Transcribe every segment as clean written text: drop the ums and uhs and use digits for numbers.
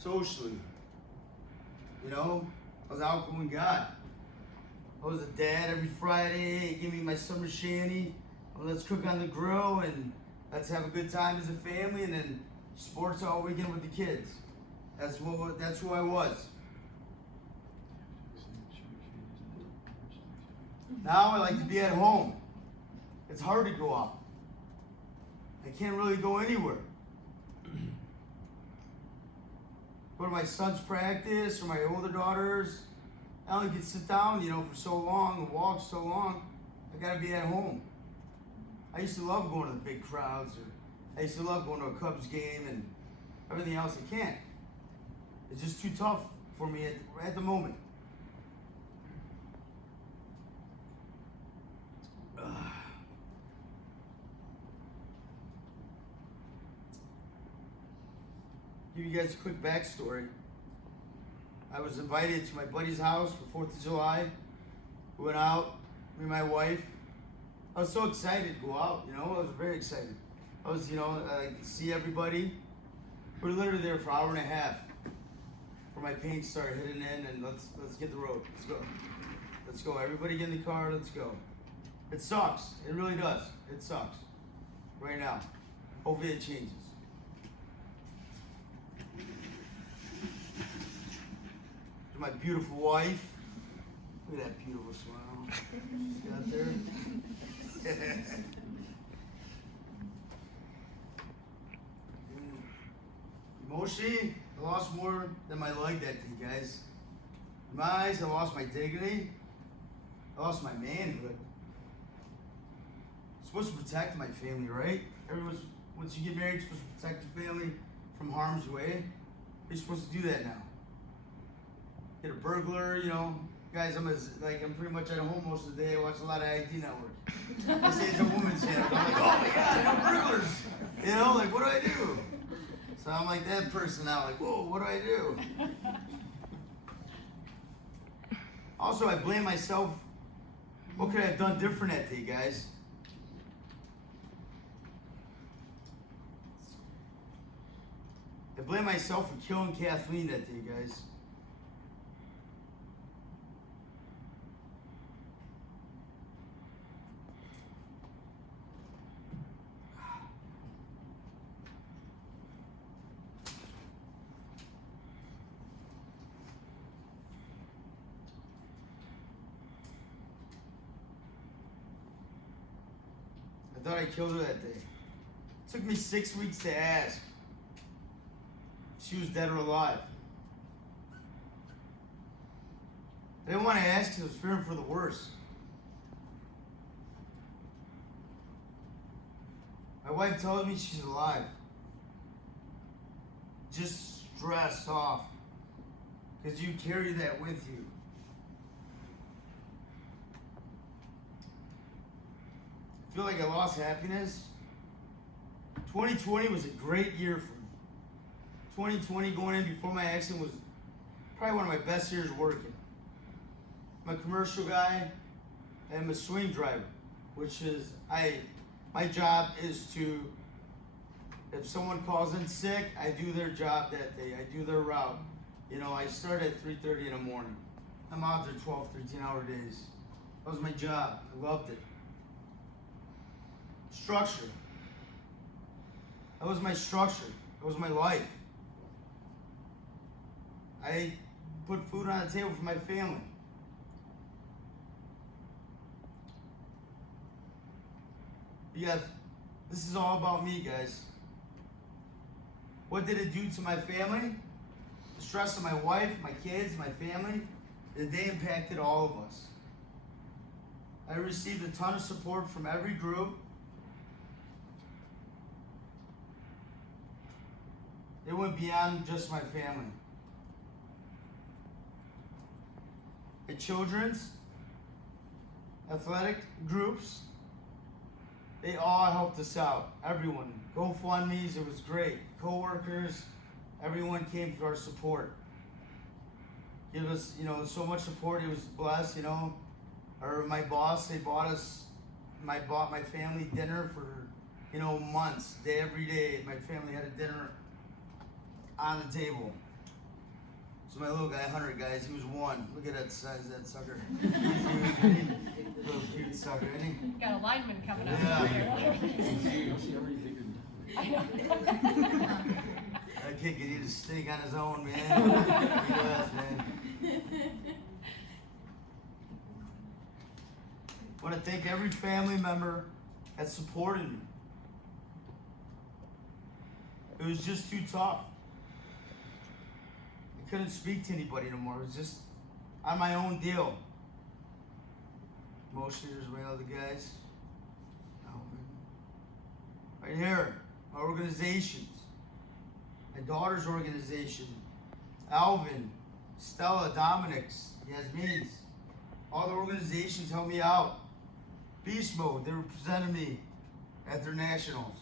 socially. You know, I was an outgoing guy. I was a dad every Friday. Give me my summer shanty. Let's cook on the grill and let's have a good time as a family. And then sports all weekend with the kids. That's who I was. Now I like to be at home. It's hard to go out. I can't really go anywhere. Go to my son's practice or my older daughter's. I only can sit down, for so long and walk so long. I gotta be at home. I used to love going to the big crowds, or I used to love going to a Cubs game and everything else. I can't. It's just too tough for me at the moment. Give you guys a quick backstory. I was invited to my buddy's house for 4th of July. We went out, me and my wife. I was so excited to go out, I was very excited. I was, see everybody. We were literally there for an hour and a half before my paint started hitting in, and let's get the road. Let's go. Let's go. Everybody get in the car, let's go. It sucks. It really does. It sucks. Right now. Hopefully it changes. My beautiful wife. Look at that beautiful smile she's got there. Emotionally, I lost more than my leg that day, guys. In my eyes, I lost my dignity. I lost my manhood. I'm supposed to protect my family, right? Once you get married, you're supposed to protect your family from harm's way. You're supposed to do that now. Get a burglar, guys. I'm pretty much at home most of the day. I watch a lot of ID Network. I say it's a woman's channel. I'm like, oh my god, no burglars. What do I do? So I'm like that person now. Like, whoa, what do I do? Also, I blame myself. What could I have done different that day, guys? I blame myself for killing Kathleen that day, guys. I thought I killed her that day. It took me 6 weeks to ask if she was dead or alive. I didn't want to ask because I was fearing for the worst. My wife tells me she's alive. Just stress off because you carry that with you. I feel like I lost happiness. 2020 was a great year for me. 2020 going in before my accident was probably one of my best years working. I'm a commercial guy. I'm a swing driver, which is my job is to, if someone calls in sick, I do their job that day. I do their route. I start at 3:30 in the morning. I'm out there 12, 13-hour days. That was my job. I loved it. Structure. That was my structure. That was my life. I put food on the table for my family. This is all about me, guys. What did it do to my family? The stress of my wife, my kids, my family, they impacted all of us. I received a ton of support from every group. It went beyond just my family. The children's athletic groups, they all helped us out. Everyone. GoFundMe's, it was great. Co-workers, everyone came to our support. Give us, so much support. It was blessed, Or my boss, they bought my family dinner for, months, every day. My family had a dinner on the table. So my little guy, Hunter, guys, he was 1. Look at that size of that sucker. Little cute sucker, isn't he? Got a lineman coming up. Yeah. I know. That kid could eat a steak on his own, man. He does, man. I want to thank every family member that supported me. It was just too tough. I couldn't speak to anybody anymore. It was just on my own deal. Emotionally, there's my other guys. Right here, my organizations. My daughter's organization. Alvin, Stella, Dominic's, Yasmin's. All the organizations helped me out. Beast Mode, they represented me at their nationals.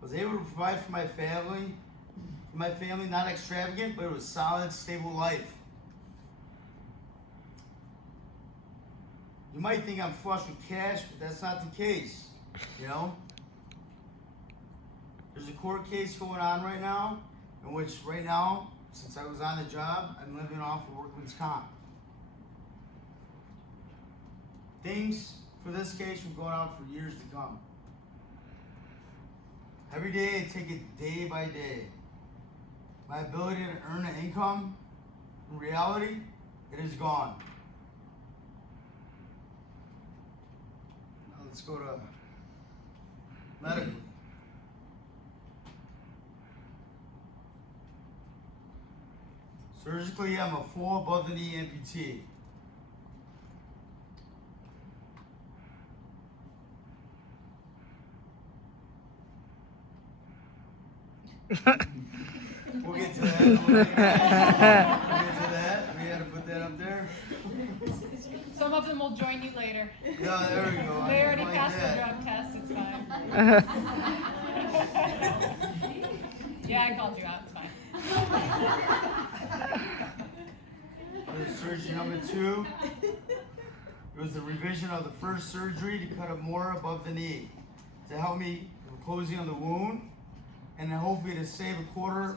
I was able to provide for my family. Not extravagant, but it was solid, stable life. You might think I'm flush with cash, but that's not the case, you know? There's a court case going on right now, in which right now, since I was on the job, I'm living off of workman's comp. Things for this case will go on for years to come. Every day I take it day by day. My ability to earn an income, in reality, it is gone. Now let's go to medical. Surgically, I'm a full above the knee amputee. We'll get to that. We had to put that up there. Some of them will join you later. Yeah, there we go. They already like passed that. the drug test, it's fine. Yeah, I called you out, it's fine. Surgery number 2. It was the revision of the first surgery to cut up more above the knee to help me with closing of the wound, and then hopefully to save a quarter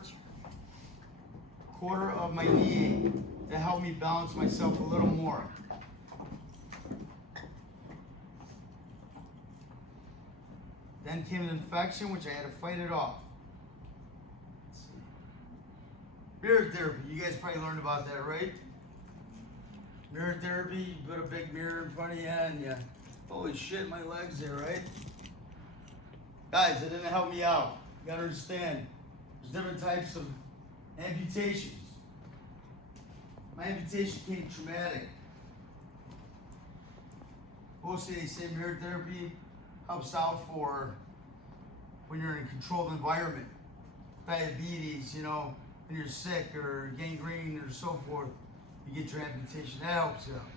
of my knee to help me balance myself a little more. Then came an infection, which I had to fight it off. Let's see. Mirror therapy. You guys probably learned about that, right? Mirror therapy, you put a big mirror in front of you and you, holy shit, my leg's there, right? Guys, it didn't help me out. You gotta understand, there's different types of amputations. My amputation came traumatic. Mostly they say mirror therapy helps out for when you're in a controlled environment. Diabetes, you know, when you're sick or gangrene or so forth, you get your amputation. That helps you out.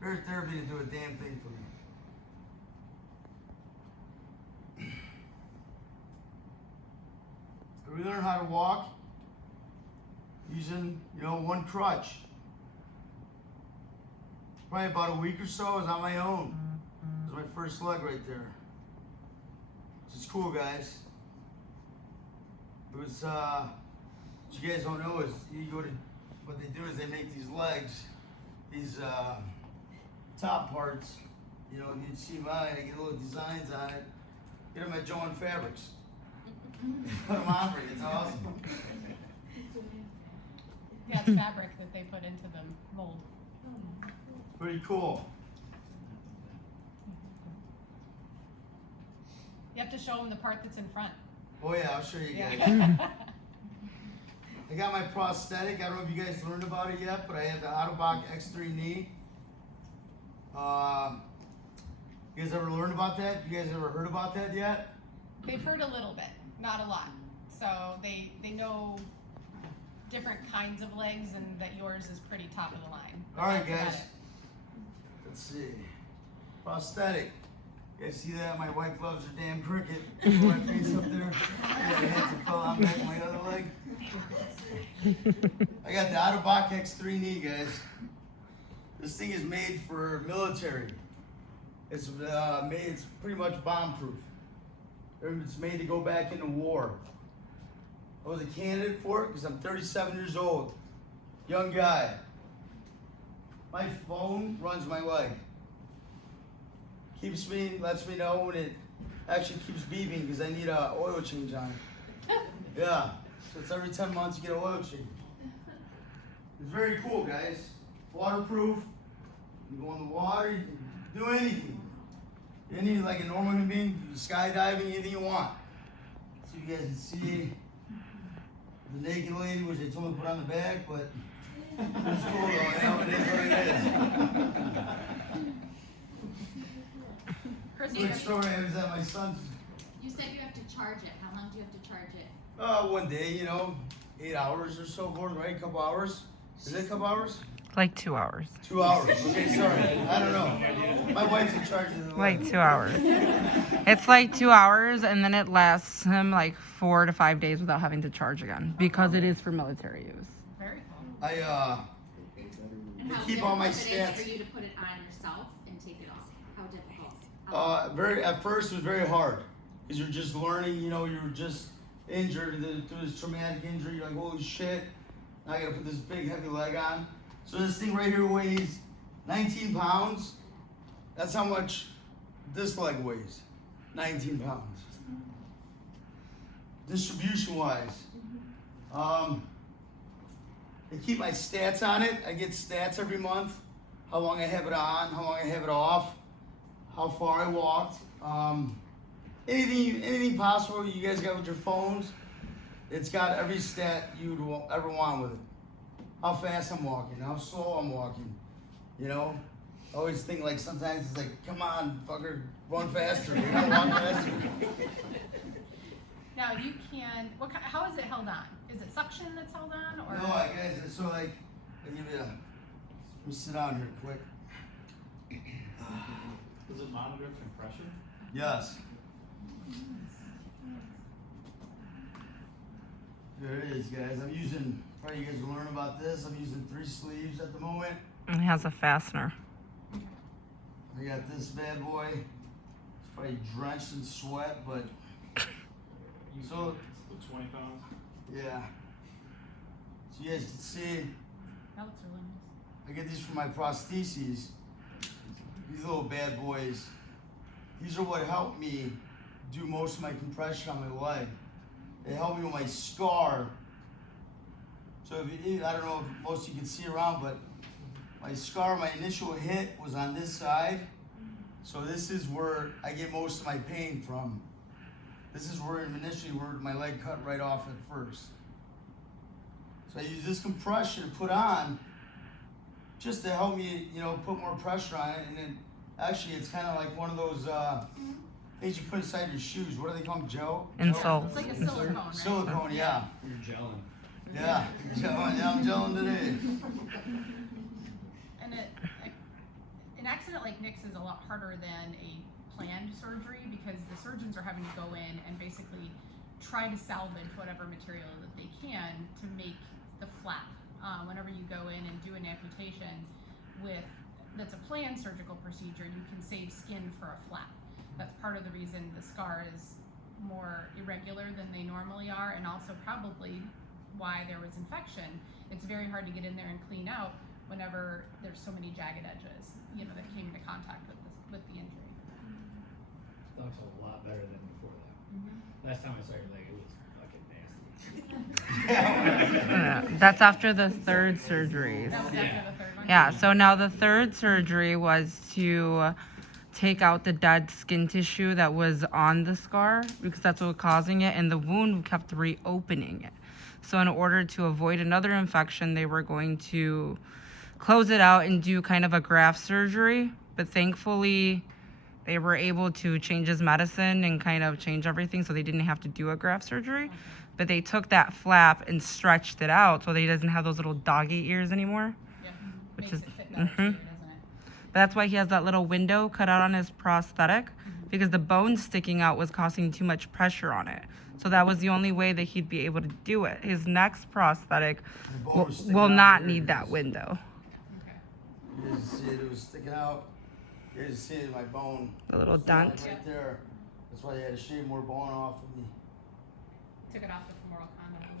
Mirror therapy didn't do a damn thing for me. We learn how to walk using, you know, one crutch. Probably about a week or so, I was on my own. It was my first leg right there. Which is cool, guys. It was, what you guys don't know is, you go to, what they do is they make these legs, these top parts, you know, you see mine, they get little designs on it. Get them at Joann Fabrics. Put them on for you, it's awesome. Yeah, it's fabric that they put into the mold. Pretty cool. You have to show them the part that's in front. Oh yeah, I'll show you guys. Yeah. I got my prosthetic. I don't know if you guys learned about it yet, but I have the Ottobock X3 knee. You guys ever learned about that? You guys ever heard about that yet? They've heard a little bit, not a lot. So they know different kinds of legs and that yours is pretty top of the line. All right, That's about guys. it. Let's see. Prosthetic. You guys see that? My wife loves her damn cricket. My face up there. Yeah, the hands fell on back my other leg. I got the Ottobock X3 knee, guys. This thing is made for military. It's it's pretty much bomb-proof. It's made to go back into war. I was a candidate for it because I'm 37 years old, young guy. My phone runs my leg. Lets me know when it actually keeps beeping because I need a oil change on it. Yeah, so it's every 10 months you get an oil change. It's very cool, guys. Waterproof. You go in the water, you can do anything. You need like a normal human being, you can skydiving, anything you want. So you guys can see the naked lady, which they told me to put on the back, but it's cool though, you know, it is what it is. Quick story is that my son's You said you have to charge it. How long do you have to charge it? one day, you know, 8 hours or so forth, right? A couple hours. Is it a couple hours? Like 2 hours. 2 hours. Okay, sorry. I don't know. My wife's in charge of the Like 2 hours. It's like 2 hours, and then it lasts him like 4 to 5 days without having to charge again because it is for military use. Very cool. And how keep all my difficult it is stats. for you to put it on yourself and take it off? How difficult? At first it was very hard because you're just learning, you know, you were just injured through this traumatic injury. You're like, holy shit, now I gotta put this big heavy leg on. So this thing right here weighs 19 pounds. That's how much this leg weighs, 19 pounds. Distribution wise, they keep my stats on it. I get stats every month, how long I have it on, how long I have it off, how far I walked, anything possible you guys got with your phones. It's got every stat you'd ever want with it. How fast I'm walking, how slow I'm walking, you know. I always think like sometimes it's like, come on, fucker, run faster, you know, walk faster. Now you can. How is it held on? Is it suction that's held on, or? No, guys, so like, let me sit down here quick. Does it monitor compression? Yes. There it is, guys. I'm using, probably you guys will learn about this. I'm using 3 sleeves at the moment. And it has a fastener. I got this bad boy. It's probably drenched in sweat, but so The 20 pounds? yeah. So you guys can see, That looks really nice. I get these from my prostheses. These little bad boys. These are what help me do most of my compression on my leg. They help me with my scar. So if you, I don't know if most of you can see around, but my scar, my initial hit was on this side. So this is where I get most of my pain from. This is where initially where my leg cut right off at first. So I use this compression to put on just to help me, you know, put more pressure on it. And then actually it's kind of like one of those things you put inside your shoes. What do they call them, Joe? Insoles. It's like a silicone, right? Silicone, yeah. You're gelling. Yeah, gelling, yeah, I'm gelling today. And an accident like Nick's is a lot harder than a planned surgery because the surgeons are having to go in and basically try to salvage whatever material that they can to make the flap. Whenever you go in and do an amputation that's a planned surgical procedure, you can save skin for a flap. That's part of the reason the scar is more irregular than they normally are, and also probably why there was infection. It's very hard to get in there and clean out whenever there's so many jagged edges, you know, that came into contact with the injury. Looks a lot better than before that. Mm-hmm. Last time I saw your leg, it was fucking nasty. That's after the third surgery. That was after the third one? Yeah, so now the third surgery was to take out the dead skin tissue that was on the scar because that's what was causing it, and the wound kept reopening it. So in order to avoid another infection, they were going to close it out and do kind of a graft surgery, but thankfully they were able to change his medicine and kind of change everything so they didn't have to do a graft surgery. But they took that flap and stretched it out so that he doesn't have those little doggy ears anymore. Yeah. Which Makes is- it fit better too, mhm. doesn't it? But that's why he has that little window cut out on his prosthetic because the bone sticking out was causing too much pressure on it. So that was the only way that he'd be able to do it. His next prosthetic The bone was sticking will out not here. need that window. Okay. You guys see it was sticking out. You guys see it, my bone. The little It's like dent. right there. That's why they had to shave more bone off of me. Took it off the femoral condyle.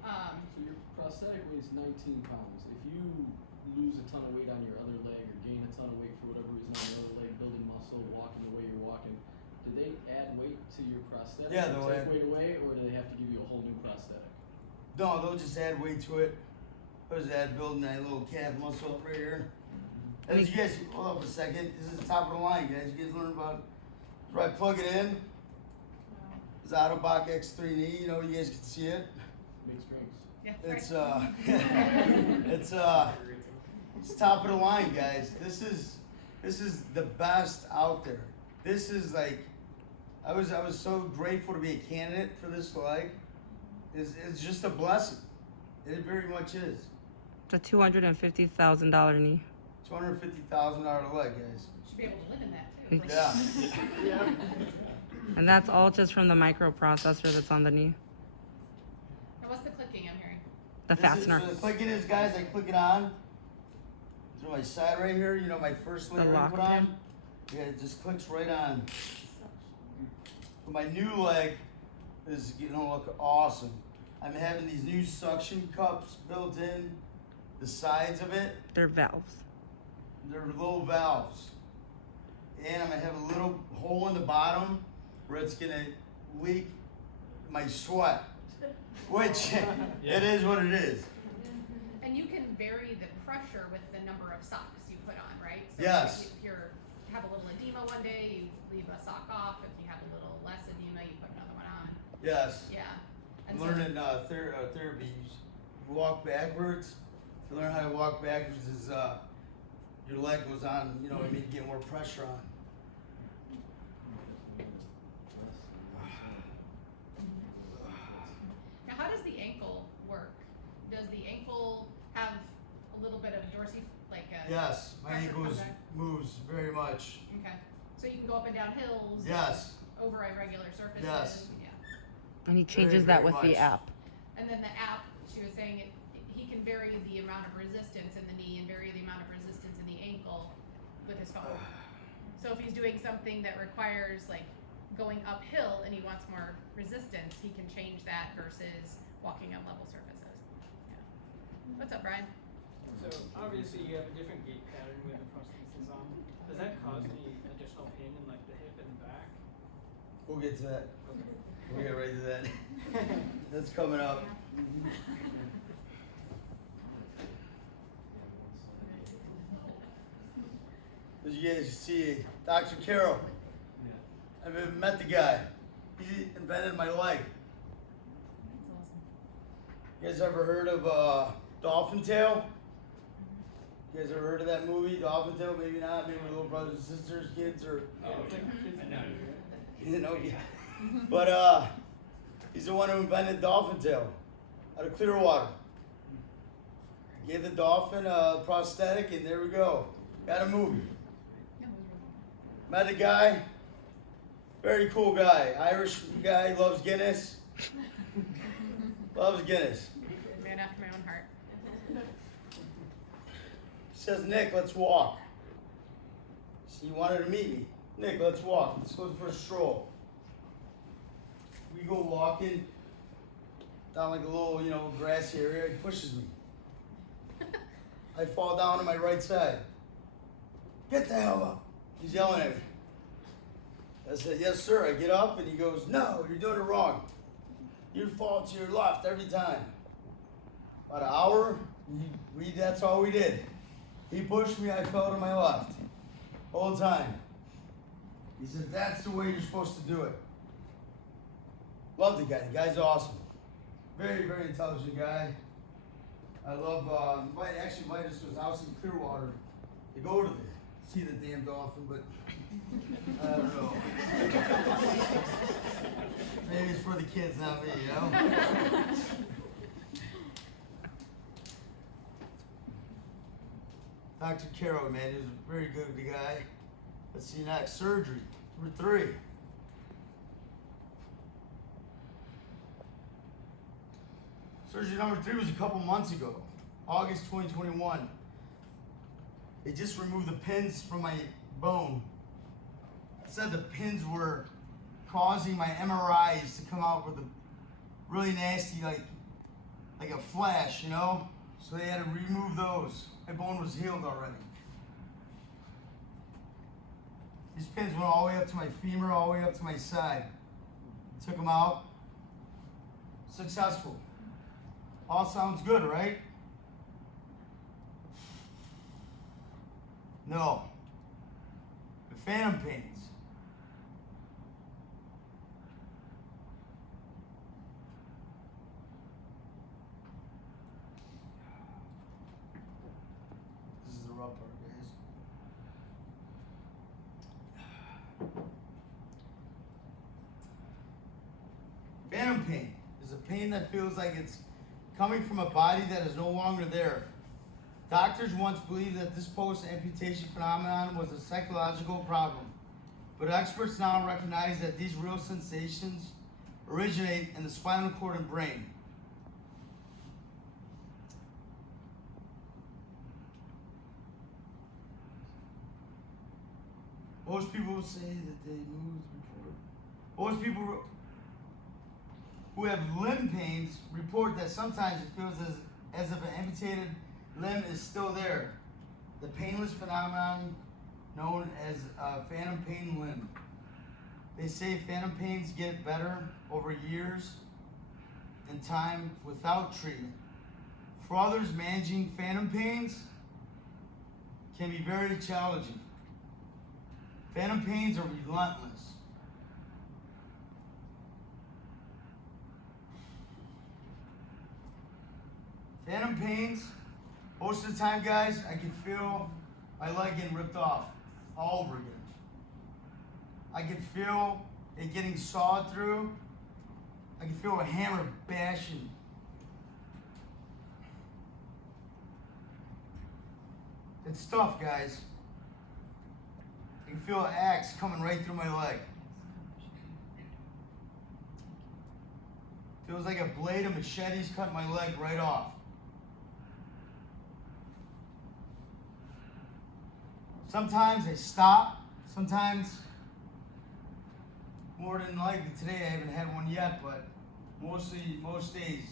So your prosthetic weighs 19 pounds. If you lose a ton of weight on your other leg or gain a ton of weight for whatever reason on your other leg, building muscle, walking the way you're walking, do they add weight to your prosthetic? Yeah, or they'll take add- weight away, or do they have to give you a whole new prosthetic? No, they'll just add weight to it. There's that building that little calf muscle up right here. And as you guys, hold up a second. This is top of the line, guys. You guys learn about. Where I plug it in. It's Autobach X3 knee. You know, you guys can see it. Makes drinks. Yeah, It's it's top of the line, guys. This is the best out there. This is like, I was so grateful to be a candidate for this leg. It's just a blessing. It very much is. It's a $250,000 knee. $250,000 leg, guys. Should be able to live in that too. Yeah. And that's all just from the microprocessor that's on the knee. Now what's the clicking I'm hearing? The fastener. So the clicking is, guys, I click it on through my side right here. You know, my first The leg I lock put on. Yeah, it just clicks right on. But my new leg is gonna look awesome. I'm having these new suction cups built in the sides of it. They're valves. They're little valves. And I'm gonna have a little hole in the bottom where it's gonna leak my sweat. Which it is what it is. And you can vary the pressure with the number of socks you put on, right? So Yes. if you're have a little edema one day, you leave a sock off. If you have a little less edema, you put another one on. Yes. Yeah. I'm And so- learning therapy. You walk backwards. To learn how to walk backwards is your leg goes on, you know what I mean, get more pressure on. Now, how does the ankle work? Does the ankle have a little bit of dorsif, like a? Yes, my pressure ankle come back? moves very much. Okay. So you can go up and down hills. Yes. Over irregular surfaces. Yes. Yeah. And he Very, changes that very with the much. app. And then the app, she was saying he can vary the amount of resistance in the knee and vary the amount of resistance in the ankle with his phone. So if he's doing something that requires like going uphill and he wants more resistance, he can change that versus walking on level surfaces. Yeah. What's up, Brian? So obviously you have a different gait pattern with the prosthesis on. Does that cause any additional pain in like the hip and back? We'll get to that. Okay. We'll get right to that. That's coming up. As you guys see, Dr. Carroll. I've even met the guy. He invented my leg. You guys ever heard of Dolphin Tale? You guys ever heard of that movie, Dolphin Tale? Maybe not. Maybe little brothers and sisters, kids, or you know. Yeah. But he's the one who invented Dolphin Tale out of Clearwater. Gave the dolphin a prosthetic, and there we go. Got a movie. Met a guy. Very cool guy. Irish guy, loves Guinness. Loves Guinness. Man after my own heart. He says, Nick, let's walk. So he wanted to meet me. Nick, let's walk. Let's go for a stroll. We go walking down like a little, grassy area. He pushes me. I fall down on my right side. Get the hell up. He's yelling at me. I said, yes, sir. I get up and he goes, no, you're doing it wrong. You fall to your left every time. About an hour, that's all we did. He pushed me, I fell to my left. Whole time. He said, that's the way you're supposed to do it. Love the guy. The guy's awesome. Very, very intelligent guy. I love, actually invited us to his house in Clearwater to go to see the damn dolphin, but I don't know. Maybe it's for the kids, not me, Dr. Carroll, man, he was a very good guy. Let's see next. Surgery, number 3. Surgery number 3 was a couple months ago, August 2021. They just removed the pins from my bone. It said the pins were causing my MRIs to come out with a really nasty, like a flash, you know? So they had to remove those. My bone was healed already. These pins went all the way up to my femur, all the way up to my side. Took them out. Successful. All sounds good, right? No. The phantom pains. This is the rough part, guys. Phantom pain is a pain that feels like it's coming from a body that is no longer there. Doctors once believed that this post-amputation phenomenon was a psychological problem, but experts now recognize that these real sensations originate in the spinal cord and brain. Most people say that they move report. Most people who have limb pains report that sometimes it feels as if an amputated limb is still there. The painless phenomenon known as phantom pain limb. They say phantom pains get better over years and time without treatment. For others, managing phantom pains can be very challenging. Phantom pains are relentless. Phantom pains, most of the time, guys, I can feel my leg getting ripped off all over again. I can feel it getting sawed through. I can feel a hammer bashing. It's tough, guys. I can feel an axe coming right through my leg. Feels like a blade of machetes cutting my leg right off. Sometimes I stop. Sometimes, more than likely today, I haven't had one yet, but most days,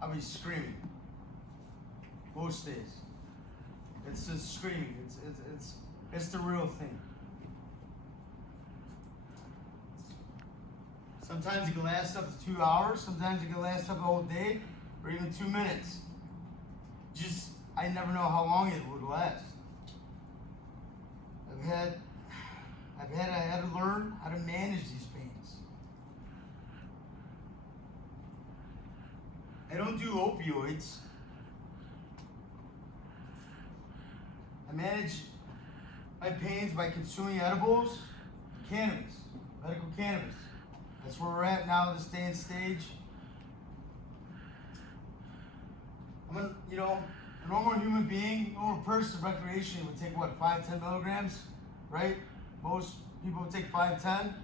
I'll be screaming. Most days. It's just screaming. It's the real thing. Sometimes it can last up to 2 hours. Sometimes it can last up a whole day, or even 2 minutes. I never know how long it would last. I had to learn how to manage these pains. I don't do opioids. I manage my pains by consuming edibles, cannabis, medical cannabis. That's where we're at now, this day and stage. I'm a normal human being, normal person, recreation would take what, 5-10 milligrams, right? Most people would take 5-10.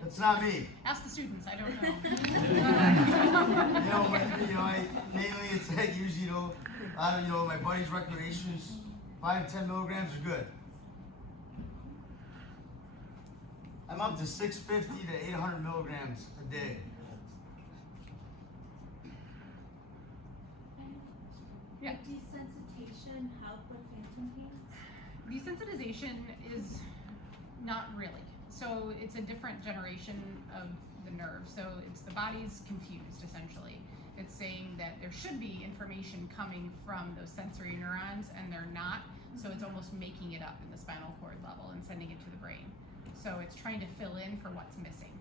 That's not me. Ask the students, I don't know. Mainly it's like usually, my buddy's recreations, 5-10 milligrams are good. I'm up to 650 to 800 milligrams a day. Yeah. Desensitization help with phantom pains? Desensitization is not really. So it's a different generation of the nerve. So it's the body's confused essentially. It's saying that there should be information coming from those sensory neurons and they're not. So it's almost making it up in the spinal cord level and sending it to the brain. So it's trying to fill in for what's missing.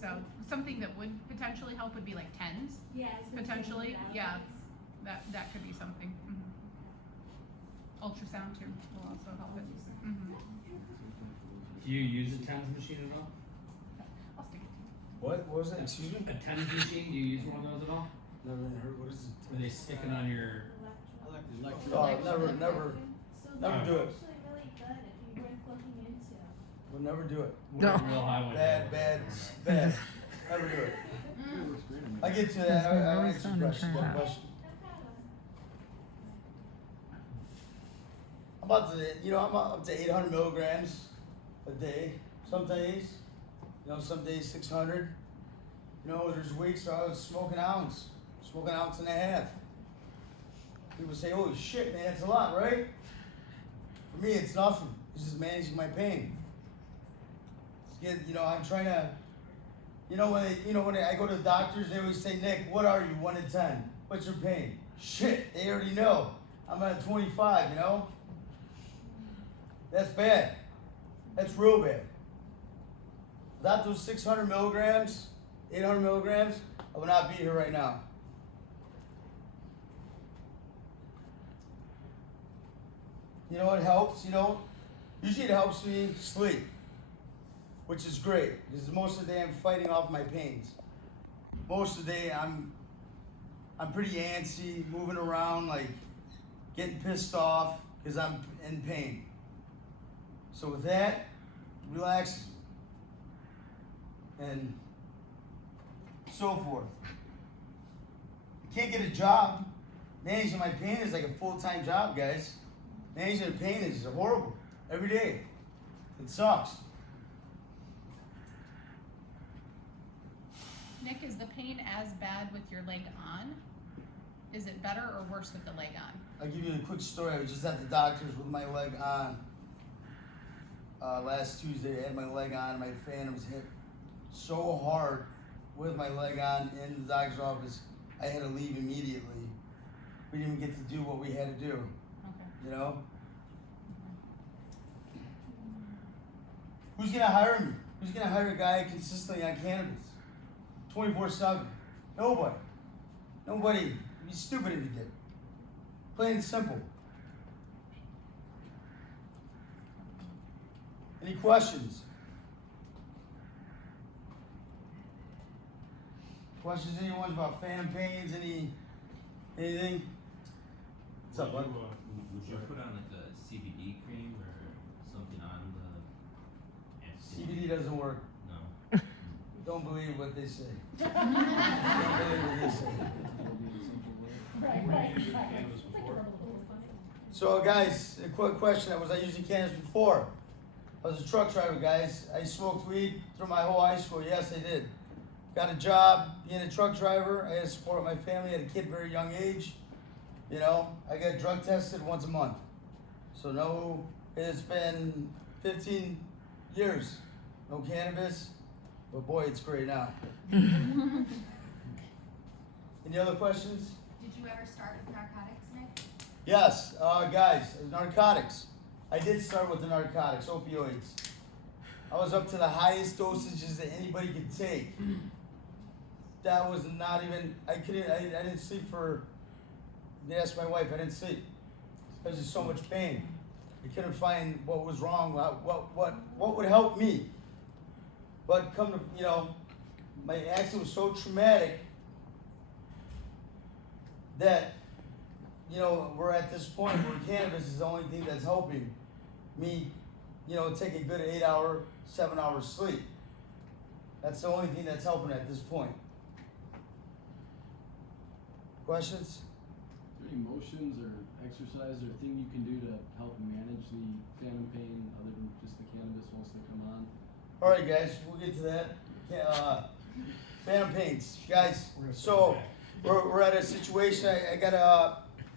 So something that would potentially help would be like TENS. Yeah, Potentially, yeah. That could be something. Mm-hmm. Ultrasound too will also help it. Mm-hmm. Do you use a TENS machine at all? I'll stick it to you. What was that? Excuse me? A TENS machine, do you use one of those at all? Never even heard. What is it? Where they stick it on your, Electric. Oh, never. So Never that's do it. actually really good if you worth looking into. We'll never do it. No. real high one. Bad. Never do it. I get to that. Yes, we're I'll really answer starting to question. try One that. question. No problem. about to, I'm up to 800 milligrams a day. Some days, some days 600. There's weeks where I was smoking an ounce and a half. People say, holy shit, man, that's a lot, right? For me, it's nothing. It's just managing my pain. I'm trying to, when I go to the doctors, they always say, Nick, what are you, 1 to 10? What's your pain? Shit, they already know. I'm at 25, That's bad. That's real bad. Without those 600 milligrams, 800 milligrams, I would not be here right now. It helps, usually it helps me sleep, which is great, because most of the day I'm fighting off my pains. Most of the day I'm pretty antsy, moving around, like getting pissed off, because I'm in pain. So with that, relax, and so forth. I can't get a job. Managing my pain is like a full-time job, guys. Managing pain is horrible. Every day. It sucks. Nick, is the pain as bad with your leg on? Is it better or worse with the leg on? I'll give you a quick story. I was just at the doctor's with my leg on. Last Tuesday, I had my leg on. My fan was hit so hard with my leg on in the doctor's office, I had to leave immediately. We didn't even get to do what we had to do. Okay. Who's gonna hire me? Who's gonna hire a guy consistently on cannabis? 24/7. Nobody. Nobody. It'd be stupid if you did. Plain and simple. Any questions? Questions, anyone about phantom pains? Anything? What's up, bud? Would you put on like a CBD cream or something on the CBD doesn't work. No. Don't believe what they say. Don't believe what they say. So guys, a quick question. Was I using cannabis before? I was a truck driver, guys. I smoked weed through my whole high school. Yes, I did. Got a job being a truck driver. I had to support my family. I had a kid very young age. I got drug tested once a month. So no, it's been 15 years. No cannabis. But boy, it's great now. Any other questions? Did you ever start with narcotics, Nick? Yes, guys, narcotics. I did start with the narcotics, opioids. I was up to the highest dosages that anybody could take. That was not even, I didn't sleep for, you ask my wife, I didn't sleep. Because there's so much pain. I couldn't find what was wrong, what would help me. But come to, my accident was so traumatic that, we're at this point where cannabis is the only thing that's helping me, take a good 8-hour, 7-hour sleep. That's the only thing that's helping at this point. Questions? Is there any motions or exercise or thing you can do to help manage the phantom pain other than just the cannabis once they come on? All right, guys, we'll get to that. Phantom pains, guys. So we're at a situation. I got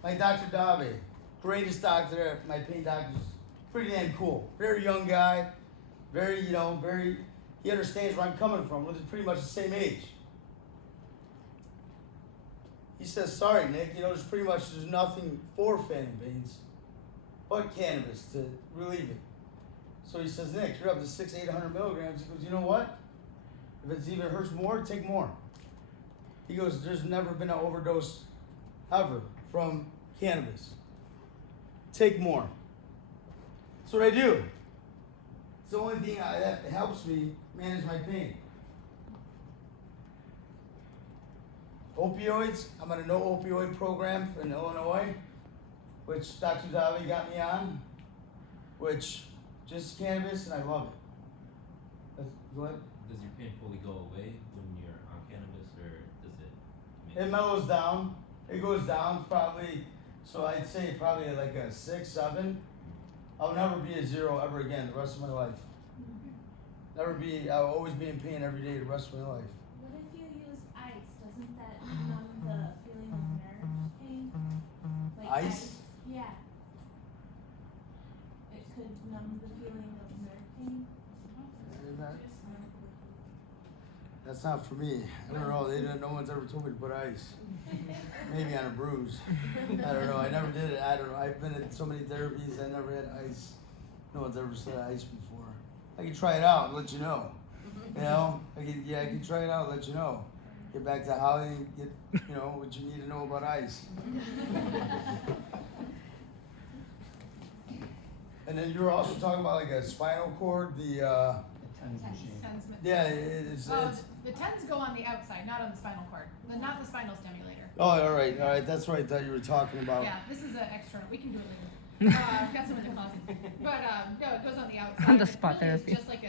my Dr. Dave, greatest doctor. My pain doctor's pretty damn cool. Very young guy. Very, he understands where I'm coming from. We're pretty much the same age. He says, sorry, Nick, there's nothing for phantom pains but cannabis to relieve it. So he says, Nick, you're up to 600-800 milligrams. He goes, you know what? If it even hurts more, take more. He goes, there's never been an overdose ever from cannabis. Take more. That's what I do. It's the only thing that helps me manage my pain. Opioids, I'm on a no opioid program in Illinois, which Dr. Davi got me on, which just cannabis, and I love it. Go ahead. Does your pain fully go away when you're on cannabis, or does it? It mellows down. It goes down probably, so I'd say probably like a 6, 7. I'll never be a zero ever again the rest of my life. I'll always be in pain every day the rest of my life. What if you use ice? Doesn't that numb the feeling of nerve pain? Like Ice? Yeah. It could numb the feeling of nerve pain. That's not for me. I don't know. No one's ever told me to put ice. Maybe on a bruise. I don't know. I never did it. I don't know. I've been in so many therapies. I never had ice. No one's ever said ice before. I can try it out and let you know. You know? I can try it out and let you know. Get back to Holly and get, what you need to know about ice. And then you were also talking about like a spinal cord, The TENS machine. yeah, it's The TENS go on the outside, not on the spinal cord. Not the spinal stimulator. oh, all right, that's what I thought you were talking about. Yeah, this is an external. We can do it later. I've got some in the closet. But no, it goes on the outside. On the spot Really, therapy. It's just like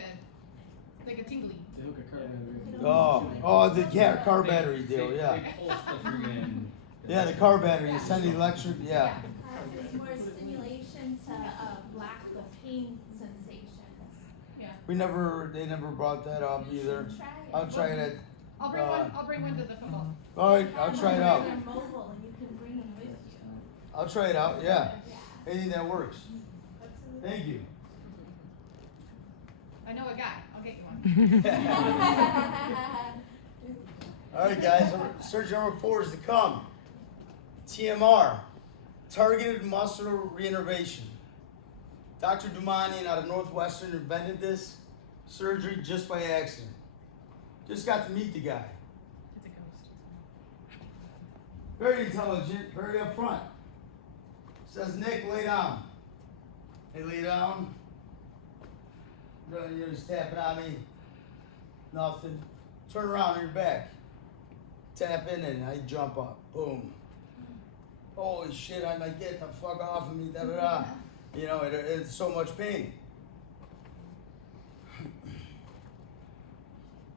a tingly. They hook a car battery. Oh, the car battery deal, yeah. They pull stuff friggin'. Yeah, the car battery, you send the electric, yeah. It's more stimulation to block the pain sensations. Yeah. They never brought that up either. You should try it. I'll try it I'll bring one. I'll bring one to the football. alright, I'll try it out. They're mobile and you can bring them with you. I'll try it out, yeah. Yeah. Anything that works. Absolutely. Thank you. I know a guy. I'll get you one. Alright guys, surgery number 4 is to come. TMR, targeted muscular reinnervation. Dr. Dumanian out of Northwestern invented this surgery just by accident. Just got to meet the guy. It's a ghost. Very intelligent, very upfront. Says, Nick, lay down. Hey, lay down. You're just tapping on me. Nothing. Turn around on your back. Tap in and I jump up. Boom. Holy shit, I might get the fuck off of me. Da da da. It's so much pain.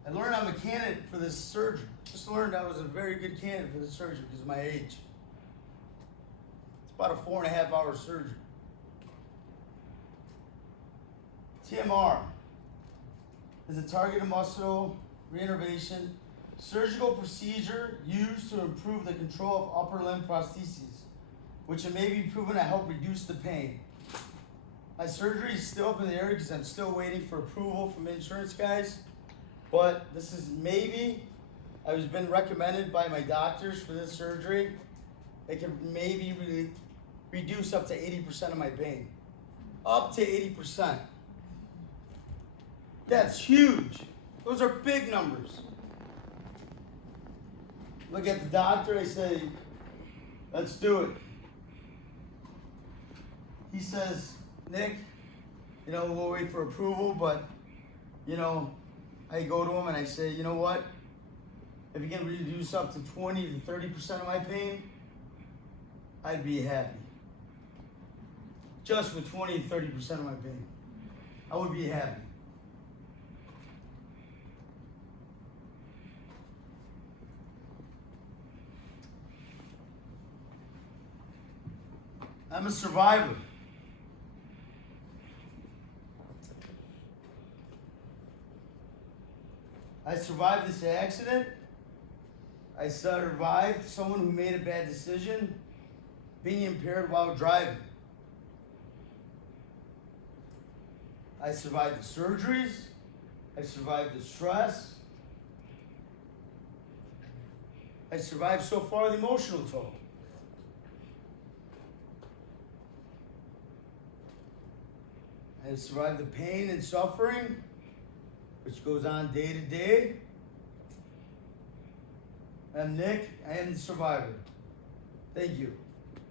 I learned I'm a candidate for this surgery. Just learned I was a very good candidate for this surgery because of my age. It's about a 4.5 hour surgery. TMR is a targeted muscle reinnervation surgical procedure used to improve the control of upper limb prostheses, which it may be proven to help reduce the pain. My surgery is still up in the air because I'm still waiting for approval from insurance guys, but this is maybe, I was been recommended by my doctors for this surgery. It can maybe reduce up to 80% of my pain. Up to 80%. That's huge. Those are big numbers. Look at the doctor, I say, let's do it. He says, Nick, we'll wait for approval, but, I go to him and I say, you know what? If you can reduce up to 20 to 30% of my pain, I'd be happy. Just with 20 to 30% of my pain. I would be happy. I'm a survivor. I survived this accident. I survived someone who made a bad decision, being impaired while driving. I survived the surgeries. I survived the stress. I survived so far the emotional toll. I survived the pain and suffering, which goes on day to day. I'm Nick, I am the survivor. Thank you.